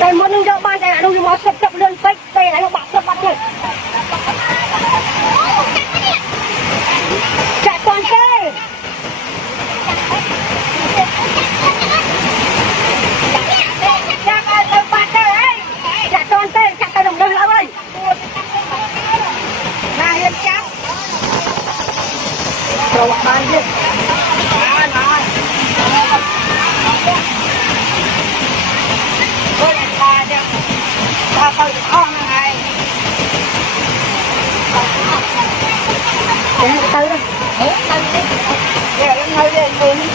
Tại muốn cho ban tại đâu mà sập sập lên fake đây này bạn sập bắt rồi. Chạy toàn xe. Chạy toàn bạn đây. Chạy toàn xe, chạy tay đồng đơn lắm ơi. Là hiền cháu. Rồi bạn ban đi. Tôi con này tới đây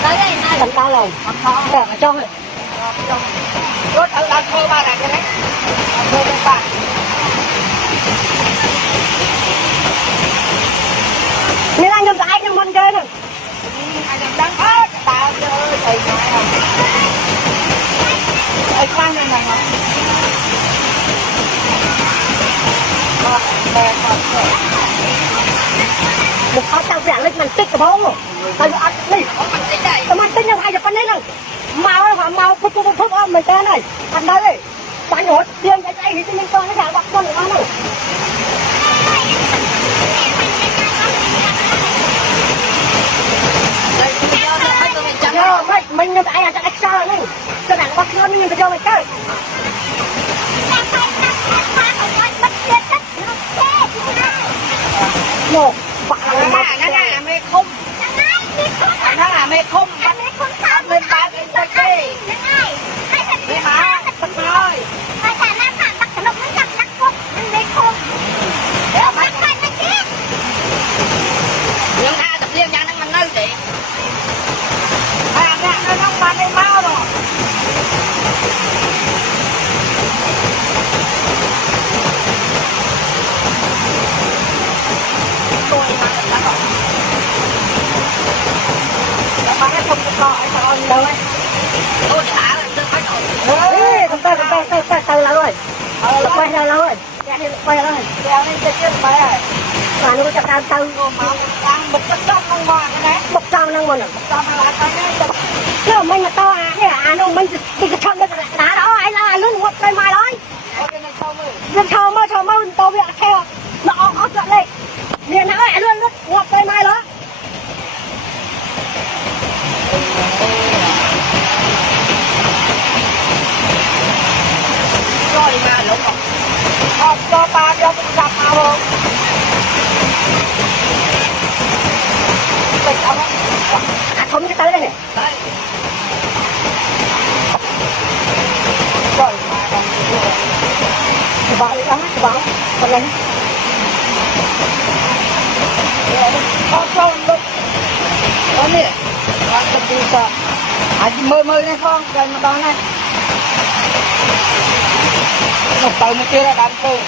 tới đây thành ta rồi để ở trong này có tự đặt thôi ba đặt cái đấy thôi ba nên anh nhầm ai trong con chơi rồi anh nhầm đang hết tao chơi thầy này thầy quan này này một khó tao rạng lên mình tích cái bố tao ăn đi tao ăn tích nhau ai được con đấy đâu mau phút mình tên này ăn đây đi tao nhổ tiền cái gì thì mình con nó thả bạc con nữa này mình như ai là chắc extra này cho đảng bạc con mình phải cho mình chơi một bạn nó là mê khung nó là mê khung bắt lên ba cái tay kia mê má bắt thôi nhưng ai tập liên nhang nó nơi chị nó nóng ban đây mau rồi không có ai sao đâu ấy. Tôi thả lên tôi phải rồi. Từ lâu rồi. Quay ra lâu rồi. Quay ra rồi. Đeo lên chơi chơi bay rồi. Mà nó chắc đang từ đang bực tất tất không qua cái đấy. Bực sao năng mình. Bực sao là cái đấy. Chứ mình là to à, cái à nó mình cái chân cái đá đó ai là luôn một cây mai đấy. Cái này sâu mơ. Dân sâu mơ tôi bị theo. Nó ớt giận lên. Liền nó lại luôn một cây mai đó. Rồi mà lúc không cho ba cho tôi gặp nào không tôi không không cái tới đây này rồi mà bảo đó bảo còn này không cho lúc đó nè bạn tập đi sao mơ này không gần mà đó này một tàu một kia là đàn tư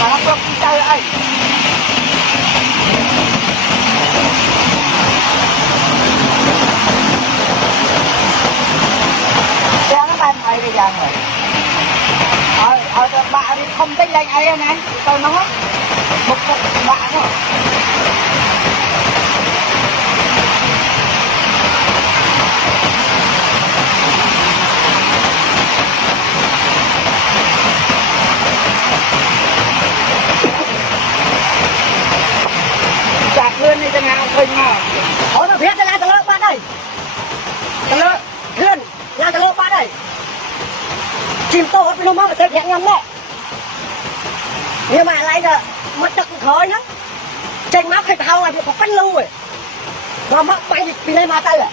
mà nó không chơi ai ra nó ban ai bây giờ rồi bạn đi không tính lên ai này tôi nói một bạn thôi chặt luôn đi cho nào khinh mà ôi mà biết là tao lỡ bạn đây tao lỡ thuyền là tao lỡ bạn đây chim to hết nó mà sẽ nhẹ nhõm đấy nhưng mà lại là mất đất thôi nhá trên mắt thịt hao là bị có phân lưu rồi mà mắc bay thì này mà tay à